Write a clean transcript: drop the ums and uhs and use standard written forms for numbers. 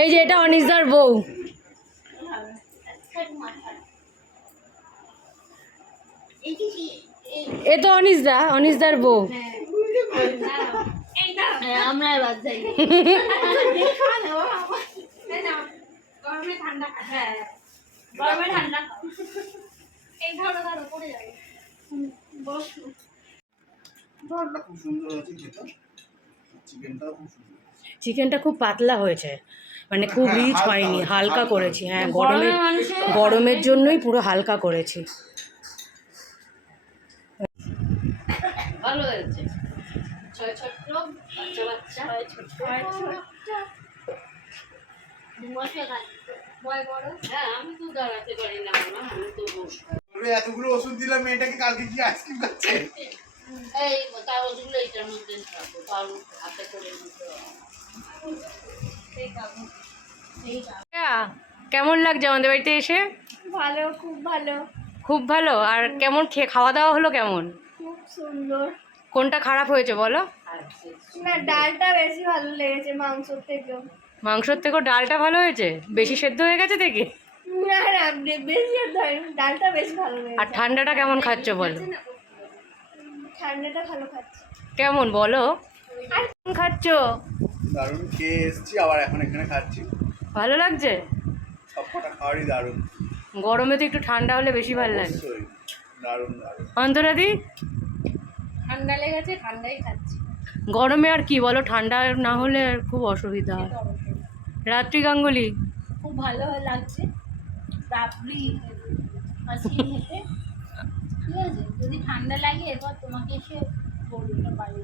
এই যে এটা অনিশদার বউ, এ তো অনিশদার বউ। আমরা চিকেনটা খুব পাতলা হয়েছে, মানে খুব রিচ হয়নি, হালকা করেছি। হ্যাঁ, গরমের জন্যই পুরো হালকা করেছি। ভালো হয়েছে। ছোট বাচ্চা হ্যাঁ, আমি তো দাঁড়াতে পারি না, আমি তো এতগুলো ওষুধ দিলাম মেয়েটাকে, কালকে কি আইসক্রিম খাচ্ছে? এই কাগজগুলো এটার মধ্যে রাখবো, হাতে করে নিতে কেমন লাগছে আমাদের বাড়িতে এসে? ভালো, খুব ভালো। খুব ভালো। আর কেমন খাওয়া দাওয়া হলো কেমন? খুব সুন্দর। কোনটা খারাপ হয়েছে বলো? না, ডালটা বেশি ভালো লেগেছে মাংসর থেকেও। মাংসর থেকেও ডালটা ভালো হয়েছে? বেশি সেদ্ধ হয়ে গেছে দেখে? না না, বেশি ডালটা বেশি ভালো লেগেছে। আর ঠান্ডাটা কেমন খাচ্ছ বলো? ঠান্ডাটা ভালো খাচ্ছে। কেমন বলো? আর কেমন খাচ্ছ? দারুণ খেয়ে এসছি, আবার এখন এখানে খাচ্ছি। ভালো লাগছে? সবকটা খাওয়ারই দারুণ। গরমে তো একটু ঠান্ডা হলে বেশি ভালো লাগে। দারুণ দারুণ। অন্তরাদি? ঠান্ডা লেগেছে, ঠান্ডাই খাচ্ছি। গরমে আর কি বলো, ঠান্ডা না হলে আর খুব অসুবিধা হয়। রাত্রি গাঙ্গুলি? খুব ভালো লাগছে। রাত্রি আইসক্রিম খেতে। ঠিক আছে, যদি ঠান্ডা লাগে এরপর তোমাকে এসে বলবো বাড়ি।